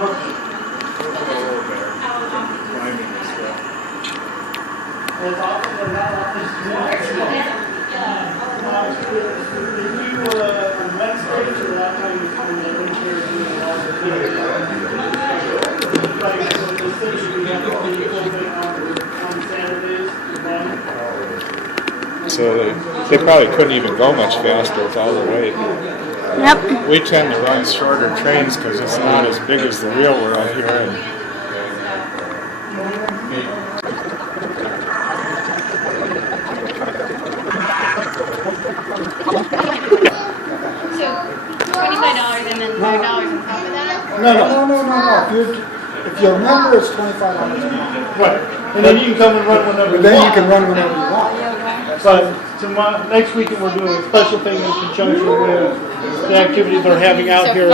So they probably couldn't even go much faster with all the weight. Yep. We tend to run shorter trains because it's not as big as the real world here. And So $25 and then $5 on top of that? No. If you're a member, it's $25. Right, and then you can come and run whenever you want. Then you can run whenever you want. But tomorrow, next weekend, we're doing a special thing in conjunction with the activities they're having out here.